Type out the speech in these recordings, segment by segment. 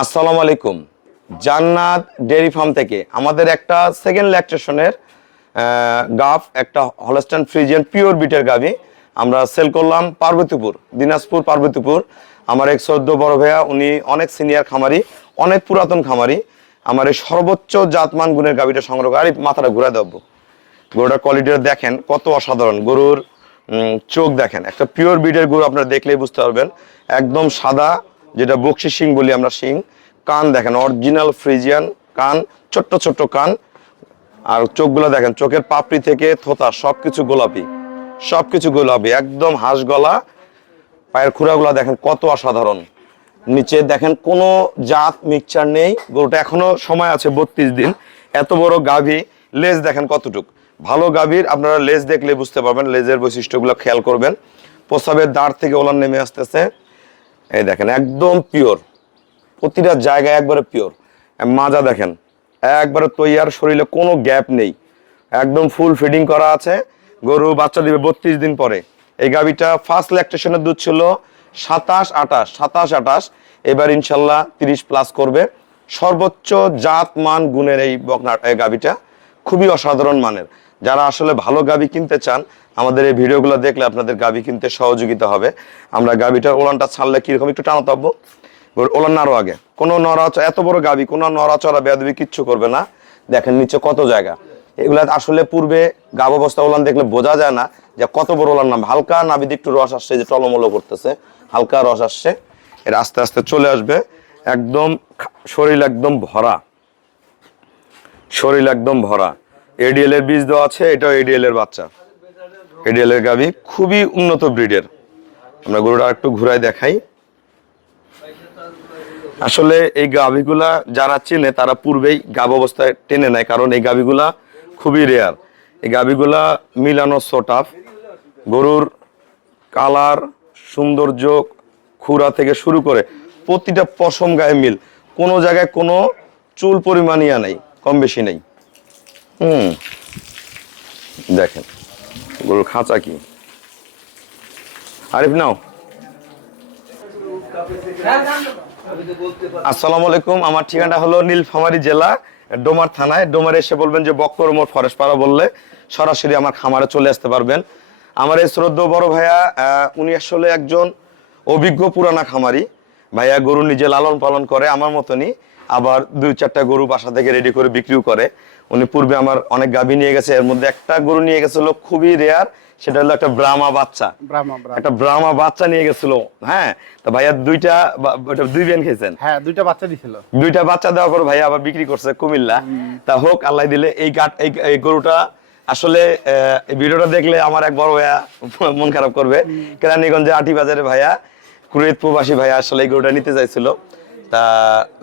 আসসালামু আলাইকুম। জান্নাত ডেয়ারি ফার্ম থেকে আমাদের একটা সেকেন্ড ল্যাকটেশনের গাভ, একটা হলস্টাইন ফ্রিজিয়ান পিওর বিটের গাভী আমরা সেল করলাম পার্বতীপুর, দিনাজপুর পার্বতীপুর। আমার এক সদ্য বড় ভাইয়া, উনি অনেক সিনিয়র খামারি, অনেক পুরাতন খামারি। আমার এই সর্বোচ্চ জাতমান গুণের গাভীটা সংগ্রহ করে, আর মাথাটা ঘুরে দেবো। গরুটার কোয়ালিটিটা দেখেন কত অসাধারণ। গরুর চোখ দেখেন, একটা পিওর বিটের গরু আপনারা দেখলেই বুঝতে পারবেন। একদম সাদা, যেটা বকশি শিং বলি আমরা, শিং। কান দেখেন অরিজিনাল ফ্রিজিয়ান কান, ছোট্ট ছোট্ট কান। আর চোখগুলো দেখেন, চোখের পাপড়ি থেকে থোতা সবকিছু গোলাপি, সবকিছু গোলাপি, একদম হাঁস গলা। পায়ের খুঁড়াগুলো দেখেন কত অসাধারণ। নিচে দেখেন কোনো জাত মিক্সচার নেই। গরুটা এখনো সময় আছে 32 দিন। এত বড় গাভী, লেজ দেখেন কতটুক। ভালো গাভীর আপনারা লেজ দেখলে বুঝতে পারবেন, লেজের বৈশিষ্ট্যগুলো খেয়াল করবেন। প্রস্রাবের দাঁড় থেকে ওলান নেমে আসতেছে। এই দেখেন একদম পিওর, প্রতিটা জায়গায় একবারে পিওর। মাজা দেখেন একবারে তৈয়ার, শরীরে কোনো গ্যাপ নেই, একদম ফুল ফিডিং করা আছে। গরু বাচ্চা দিবে 32 দিন পরে। এই গাভীটা ফার্স্ট ল্যাকটেশনের দুধ ছিল 27-28, এবার ইনশাল্লাহ 30+ করবে। সর্বোচ্চ জাত মান গুণের এই বকনার এই গাভীটা খুবই অসাধারণ মানের। যারা আসলে ভালো গাভী কিনতে চান, আমাদের এই ভিডিওগুলো দেখলে আপনাদের গাভী কিনতে সহযোগিতা হবে। আমরা গাভীটার ওলানটা ছাড়লে কিরকম একটু টানা তাবো, ওলান নাড়ো আগে। কোনো নড়াচড়া, এত বড় গাভী কোনো নড়াচড়া বেয়াদবি কিচ্ছু করবে না। দেখেন নিচে কত জায়গা। এগুলা আসলে পূর্বে গাভ অবস্থা ওলান দেখলে বোঝা যায় না যে কত বড় ওলান। নাম হালকা নাভিতে একটু রস আসছে, যে টলমলো করতেছে, হালকা রস আসছে। এর আস্তে আস্তে চলে আসবে। একদম শরীর একদম ভরা, শরীর একদম ভরা। এডিএল এর বীজ দেওয়া আছে, এটাও এডিএল এর বাচ্চা। এডিএল এর গাভী খুবই উন্নত ব্রিডের। আমরা গরুটা একটু ঘুরায় দেখাই। আসলে এই গাভীগুলা যারা চেনে তারা পূর্বেই গাভ অবস্থায় টেনে নেয়, কারণ এই গাভীগুলা খুবই রেয়ার। এই গাভীগুলা মিলানো সোটাফ। গরুর কালার, সৌন্দর্য, খুরা থেকে শুরু করে প্রতিটা পশম গায়ে মিল। কোনো জায়গায় কোনো চুল পরিমাণ ইয়া নেই, কম বেশি নেই। দেখেন গরুর খাঁচা কি। আরিফ নাও। আসসালামু আলাইকুম। আমার ঠিকানা হলো নীলফামারী জেলা, ডোমার থানায়। ডোমারে এসে বলবেন যে বক্কর মোড় ফরেস্ট পাড়া বললে সরাসরি আমার খামারে চলে আসতে পারবেন। আমার এই শ্রদ্ধেয় বড় ভাইয়া, উনি আসলে একজন অভিজ্ঞ পুরানা খামারি। ভাইয়া গরু নিজে লালন পালন করে আমার মতনই, আবার 2-4টা গরু বাসা থেকে রেডি করে বিক্রিও করে। উনি পূর্বে আমার অনেক গাভী নিয়ে গেছে, এর মধ্যে একটা গরু নিয়ে গেছিল খুবই রেয়ার, সেটা হলো একটা ব্রাহ্মা বাচ্চা। একটা ব্রাহ্মা বাচ্চা নিয়ে গেছিল। হ্যাঁ, তো ভাইয়া 2 বেন খেয়েছেন। হ্যাঁ, 2টা বাচ্চা দিছিল। 2টা বাচ্চা দেওয়ার পর ভাইয়া আবার বিক্রি করছে কুমিল্লা। তা হোক, আল্লাহ দিলে এই গরুটা আসলে এই ভিডিওটা দেখলে আমার এক বড় ভাইয়া মন খারাপ করবে। কেরানীগঞ্জে আটি বাজারে ভাইয়া, কুয়েত প্রবাসী ভাইয়া আসলে এই গরুটা নিতে চাইছিল। তা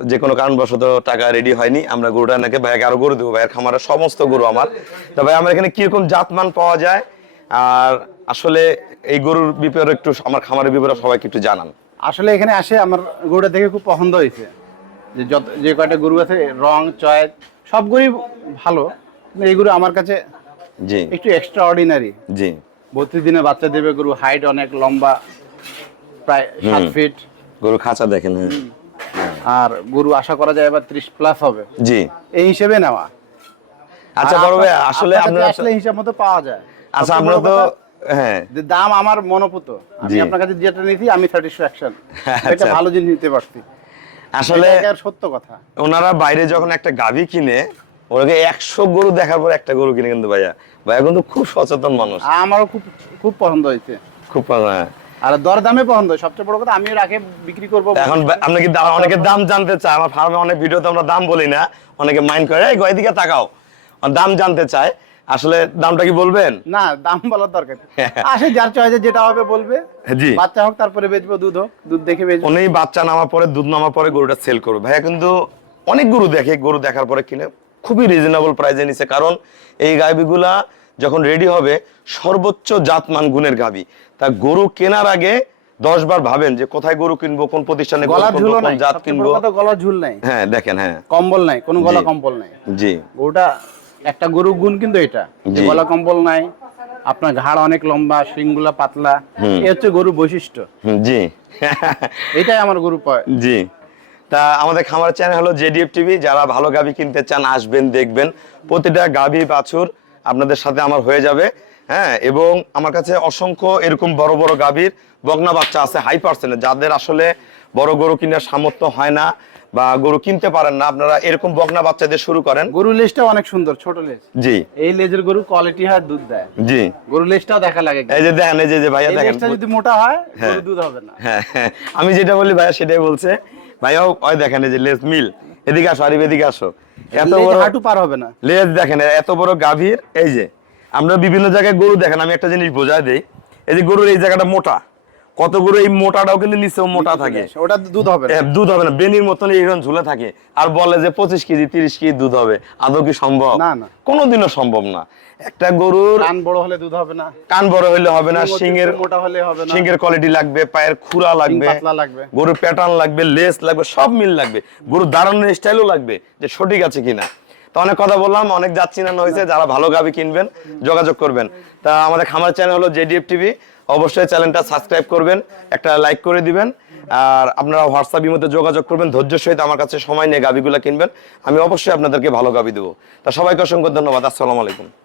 যে কোনো কারণবশত টাকা রেডি হয়নি। আমরা গরুটা নাকি ভাইয়াকে আরো গরু দেবো। ভাইয়ের খামারের সমস্ত গরু আমার। তা ভাই আমার এখানে কিরকম জাতমান পাওয়া যায়, আর আসলে এই গরুর ব্যাপারে একটু, আমার খামারের ব্যাপারে সবাইকে একটু জানান। আসলে এখানে আসে আমার গরুটা দেখে খুব পছন্দ হয়েছে। যে কয়টা গরু আছে, রং চয়েস সব গরুই ভালো, কিন্তু এই গরু আমার কাছে জি একটু এক্সট্রা অর্ডিনারি। জি 32 দিনে বাচ্চা দেবে গরু, হাইট অনেক লম্বা, প্রায় 7 ফিট। গরু খাঁচা দেখেন। আর গরু আশা করা যায় এবার 30+ হবে। জি, এই হিসেবে নেওয়া। আচ্ছা বড় ভাই, আসলে আপনার আসলে হিসাব মতো পাওয়া যায়। আচ্ছা আমরা তো হ্যাঁ, দাম আমার মনোপুত। আমি আপনার কাছে যেটা নিয়েছি, আমি স্যাটিসফ্যাকশন। এটা ভালো জিনিস নিতে পারছি। আসলে সত্য কথা, ওনারা বাইরে যখন একটা গাভী কিনে, ওনাকে 100 গরু দেখার পর একটা গরু কিনে। কিন্তু ভাইয়া কিন্তু খুব সচেতন মানুষ। আমারও খুব খুব পছন্দ হয়েছে। খুব আর দরদামে পছন্দ, সবচেয়ে বড় কথা। আমি রাখে বিক্রি করব। এখন আপনি কি অনেকে দাম জানতে চায়। আমার ফার্মে অনেক ভিডিওতে আমরা দাম বলি না, অনেকে মাইন্ড করে, এই এদিকে তাকাও, দাম জানতে চায়। আসলে দামটা কি বলবেন? না, দাম বলার দরকার আসে, যার চয়েসে যেটা হবে বলবে। জি, বাচ্চা হোক, তারপরে বেচবো, দুধ হোক, দুধ দেখে বেচবো। উনি বাচ্চা নামার পরে, দুধ নামার পরে গরুটা সেল করবে। ভাইয়া কিন্তু অনেক গরু দেখে, গরু দেখার পরে কিনে খুবই রিজনেবল প্রাইসে নিছে। কারণ এই গাভীগুলা যখন রেডি হবে, সর্বোচ্চ জাতমান গুণের গাভী। তা গরু কেনার আগে 10 বার ভাবেন যে কোথায় গরু কিনবো, কোন প্রতিষ্ঠানে কোন জাত কিনবো। গলার ঝুল নাই। হ্যাঁ দেখেন, হ্যাঁ, কম্বল নাই, কোনো গলা কম্বল নাই। জি, গরুটা একটা গরুর গুণ কিন্তু এটা, যে গলা কম্বল নাই, আপনার ঘাড় অনেক লম্বা, শিংগুলা পাতলা। এই হচ্ছে গরুর বৈশিষ্ট্য। জি এটাই আমার গরু পায়। জি। তা আমাদের খামারের চ্যানেল হলো জেডিএফ টিভি। যারা ভালো গাভী কিনতে চান আসবেন, দেখবেন প্রতিটা গাভী বাছুর আপনাদের সাথে আমার হয়ে যাবে। হ্যাঁ, এবং আমার কাছে অসংখ্য এরকম বড় বড় গাভীর বকনা বাচ্চা আছে হাই পার্সেন্টেজ, যাদের আসলে বড় গরু কেনার সামর্থ্য হয় না বা গরু কিনতে পারেন না, আপনারা এরকম বকনা বাচ্চাদের শুরু করেন। গরুর লেজটা অনেক সুন্দর, ছোট লেজ। জি এই লেজের গরু কোয়ালিটি হয়, দুধ দেয়। জি, গরুর লেজটাও দেখা লাগে। এই যে দেখেন, এই যে ভাইয়া এই দেখেন, লেজটা যদি মোটা হয় গরু দুধ হবে না। হ্যাঁ হ্যাঁ, আমি যেটা বলি ভাইয়া সেটাই বলছে। ভাইয়াও ওই দেখেন, এই যে লেজ মিল। এদিকে আসো, আরিফ এদিকে আসো। এত লেজ বড় হাঁটু পার হবে না। লেজ দেখেন, এত বড় গাভীর। এই যে আমরা বিভিন্ন জায়গায় গরু দেখেন, আমি একটা জিনিস বোঝায় দেই, এই যে গরুর এই জায়গাটা মোটা, কত গরু এই মোটাটাও কিন্তু নিচেও মোটা থাকে, ওটা দুধ হবে না। দুধ হবে না, বেনির মতন এইরকম ঝুলে থাকে, আর বলে যে 25 কেজি 30 কেজি দুধ হবে। আদৌ কি সম্ভব? না না, কোনোদিনও সম্ভব না। একটা গরুর কান বড় হলে দুধ হবে না, কান বড় হইলে হবে না, সিংয়ের মোটা হলে হবে না, সিংয়ের কোয়ালিটি লাগবে, পায়ের খুরা লাগবে, পাতলা লাগবে, গরুর প্যাটার্ন লাগবে, লেস লাগবে, সব মিল লাগবে, গরুর দাঁড়ানোর স্টাইলও লাগবে যে সঠিক আছে কিনা। তো অনেক কথা বললাম, অনেক যাচ্ছি না হয়েছে। যারা ভালো গাভী কিনবেন যোগাযোগ করবেন। তা আমাদের খামার চ্যানেল হলো জেডিএফ টিভি, অবশ্যই চ্যানেলটা সাবস্ক্রাইব করবেন, একটা লাইক করে দিবেন, আর আপনারা হোয়াটসঅ্যাপ মধ্যে যোগাযোগ করবেন, ধৈর্য সহিত আমার কাছে সময় নিয়ে গাভীগুলো কিনবেন। আমি অবশ্যই আপনাদেরকে ভালো গাভী দেবো। তা সবাইকে অসংখ্য ধন্যবাদ। আসসালামু আলাইকুম।